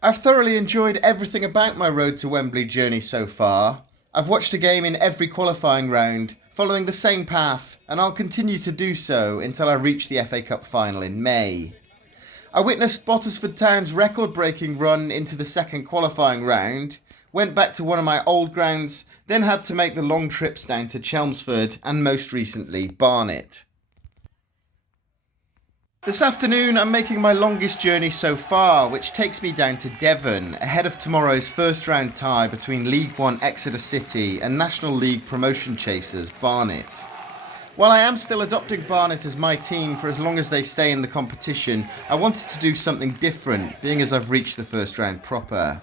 I've thoroughly enjoyed everything about my Road to Wembley journey so far. I've watched a game in every qualifying round, following the same path, and I'll continue to do so until I reach the FA Cup final in May. I witnessed Bottisford Town's record-breaking run into the second qualifying round, went back to one of my old grounds, then had to make the long trips down to Chelmsford and most recently Barnet. This afternoon I'm making my longest journey so far, which takes me down to Devon, ahead of tomorrow's first round tie between League One Exeter City and National League promotion chasers Barnet. While I am still adopting Barnet as my team for as long as they stay in the competition, I wanted to do something different, being as I've reached the first round proper.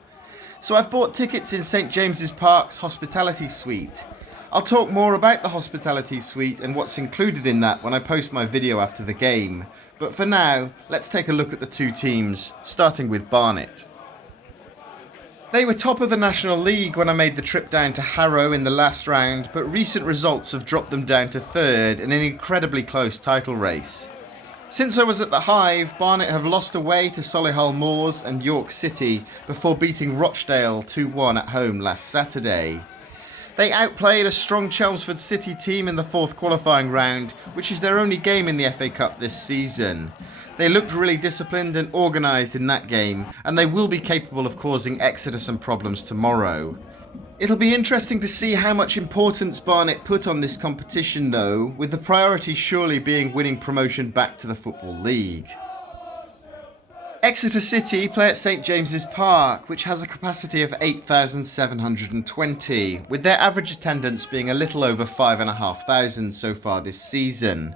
So I've bought tickets in St James's Park's hospitality suite. I'll talk more about the hospitality suite and what's included in that when I post my video after the game. But for now, let's take a look at the two teams, starting with Barnet. They were top of the National League when I made the trip down to Harrow in the last round, but recent results have dropped them down to third in an incredibly close title race. Since I was at the Hive, Barnet have lost away to Solihull Moors and York City before beating Rochdale 2-1 at home last Saturday. They outplayed a strong Chelmsford City team in the fourth qualifying round, which is their only game in the FA Cup this season. They looked really disciplined and organised in that game, and they will be capable of causing Exeter some problems tomorrow. It'll be interesting to see how much importance Barnet put on this competition though, with the priority surely being winning promotion back to the Football League. Exeter City play at St James's Park, which has a capacity of 8,720, with their average attendance being a little over 5,500 so far this season.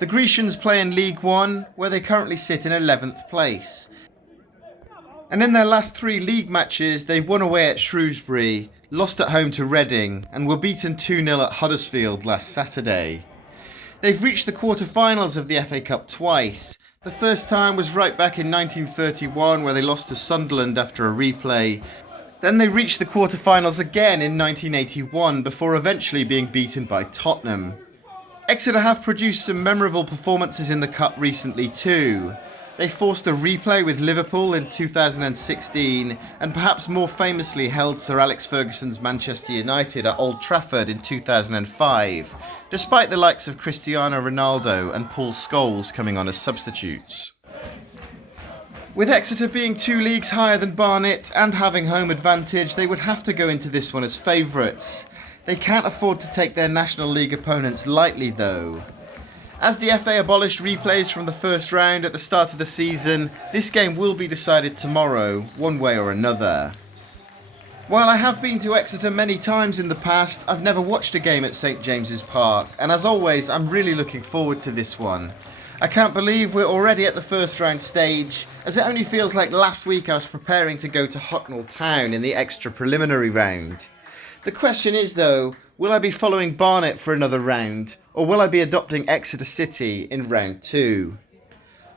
The Grecians play in League One, where they currently sit in 11th place. And in their last three league matches, they won away at Shrewsbury, lost at home to Reading, and were beaten 2-0 at Huddersfield last Saturday. They've reached the quarter-finals of the FA Cup twice. The first time was right back in 1931, where they lost to Sunderland after a replay. Then they reached the quarter-finals again in 1981, before eventually being beaten by Tottenham. Exeter have produced some memorable performances in the Cup recently too. They forced a replay with Liverpool in 2016 and perhaps more famously held Sir Alex Ferguson's Manchester United at Old Trafford in 2005, despite the likes of Cristiano Ronaldo and Paul Scholes coming on as substitutes. With Exeter being 2 leagues higher than Barnet and having home advantage, they would have to go into this one as favourites. They can't afford to take their National League opponents lightly though. As the FA abolished replays from the first round at the start of the season, this game will be decided tomorrow, one way or another. While I have been to Exeter many times in the past, I've never watched a game at St James's Park, and as always, I'm really looking forward to this one. I can't believe we're already at the first round stage, as it only feels like last week I was preparing to go to Hucknall Town in the extra preliminary round. The question is though, will I be following Barnet for another round, or will I be adopting Exeter City in round 2?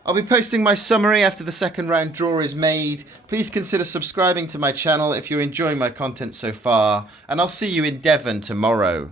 I'll be posting my summary after the second round draw is made. Please consider subscribing to my channel if you're enjoying my content so far, and I'll see you in Devon tomorrow.